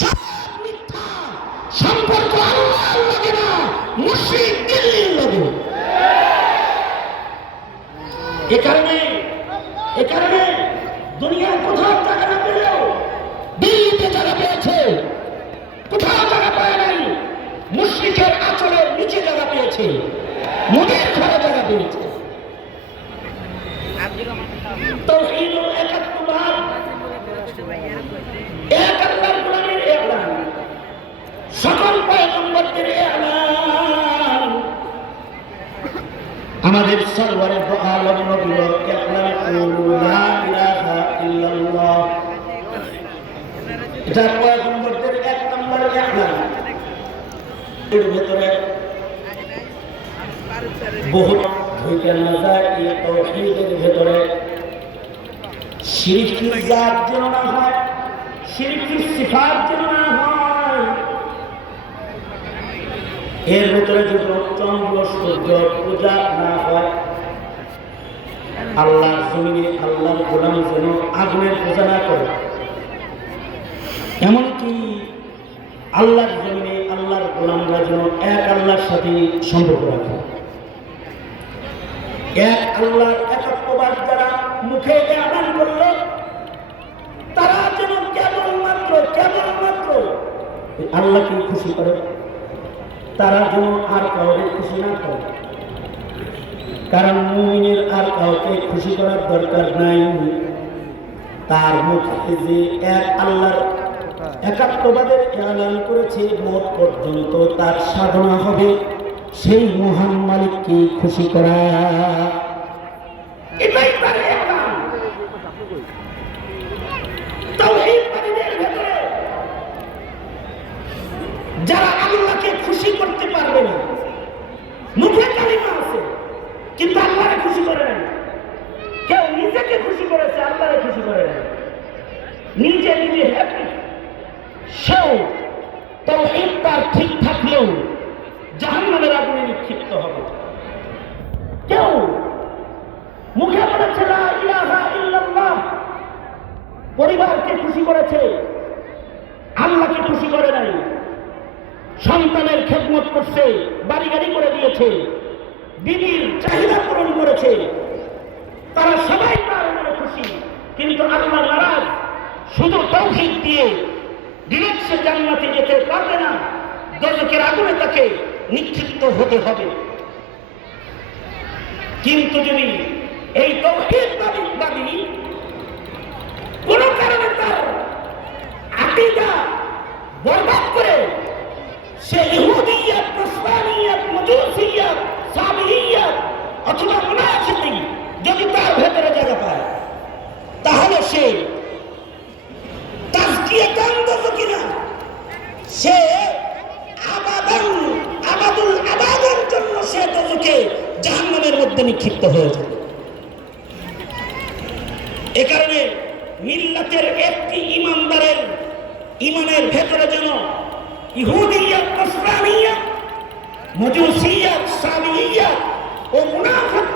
সব মিথ্যা, সম্পর্ক আল্লাহর লাগে না, মুশরিক দিল্লির লাগে। এ কারণে দুনিয়ার কোথাও জায়গা না পেলেও দিল্লিতে জায়গা পেয়েছে, কোথাও জায়গা পায় নাই। মুশরিকের আঁচলের নিচে জায়গা পেয়েছে, মুদের ঘরে জায়গা পেয়েছে। তাওহীদ ও একাত্মবাদ, এক আল্লাহর গোলামীর ইলান, সকল পয়গম্বরদের ইলান। আমাদের সরওয়ারে দো আলম নবী লা ইলাহা ইল্লাল্লাহ, এটা পয়গম্বরদের এক নম্বর ইলান। এর ভিতরে বহু ঢুকে না যায় এই তাওহীদের ভিতরে। শিরকের জাত যেন না হয়, শিরকের সিফাত যেন না হয়। এর ভিতরে যদি চন্দ্র সূর্য পূজা না হয়, আল্লাহর জমিনে আল্লাহর গোলাম যেন আগুনের পূজা না করে। এমনকি আল্লাহর জমিনে আল্লাহর গোলামরা যেন এক আল্লাহর সাথে সম্পর্ক রাখে। এক আল্লাহর একাত্মবাদ যারা মুখে এলান করলো, তারা যেন কেবলমাত্র আল্লাহকে খুশি করে, তারা যেন আর কাউকে খুশি না করে। কারণ মুমিনের আর কাউকে খুশি করার দরকার নাই। তার মুখে যে এক আল্লাহর একাত্মবাদের এলান করেছে, মত পর্যন্ত তার সাধনা হবে সেই মহান মালিককে খুশি করা। এটাই তার এলান। তাওহীদের ভিতরে যারা আল্লাহকে খুশি করতে পারবে না, মুখে কালিমা আছে কিন্তু আল্লাহকে খুশি করে না। কেউ নিজেকে খুশি করেছে, আল্লাহকে খুশি করে না, নিজে হ্যাপি, সেও তাওহীদ তার ঠিক থাকলেও জাহান্নামের আগুনে নিক্ষিপ্ত হবে। কেউ মুখে বলেছে লা ইলাহা ইল্লাল্লাহ, পরিবারকে খুশি করেছে, আল্লাহকে খুশি করে নাই। সন্তানের খেদমত করছে, বাড়ি গাড়ি করে দিয়েছে, বিবির চাহিদা পূরণ করেছে, তারা সবাই তার উপরে খুশি, কিন্তু আল্লাহ নারাজ। শুধু তাওহীদ দিয়ে ডিরেক্ট সে জান্নাতে যেতে পারবে না, দোজখের আগুনে তাকে নিক্ষিপ্ত হতে হবে। কিন্তু যদি এই তাওহীদবাদী কোন কারণে তার আকীদা বরবাদ করে সে ইহুদিয়ত, নসরানিয়ত, মাজুসিয়ত, সাবিয়ত অথবা মুনাফিকি যদি তার ভেতরে জায়গা পায়, তাহলে সে তাজকিয়াতান দোজখী না, সে আবাদুল আবাদের জন্য সে দোজখে জাহান্নামের মধ্যে নিক্ষিপ্ত হয়ে যাবে। এ কারণে মিল্লাতের একটি ইমানদারের ইমানের ভেতরে যেন ইহুদিয়ত, নসরানিয়ত, মাজুসিয়ত, সাবিয়ত ও মুনাফিক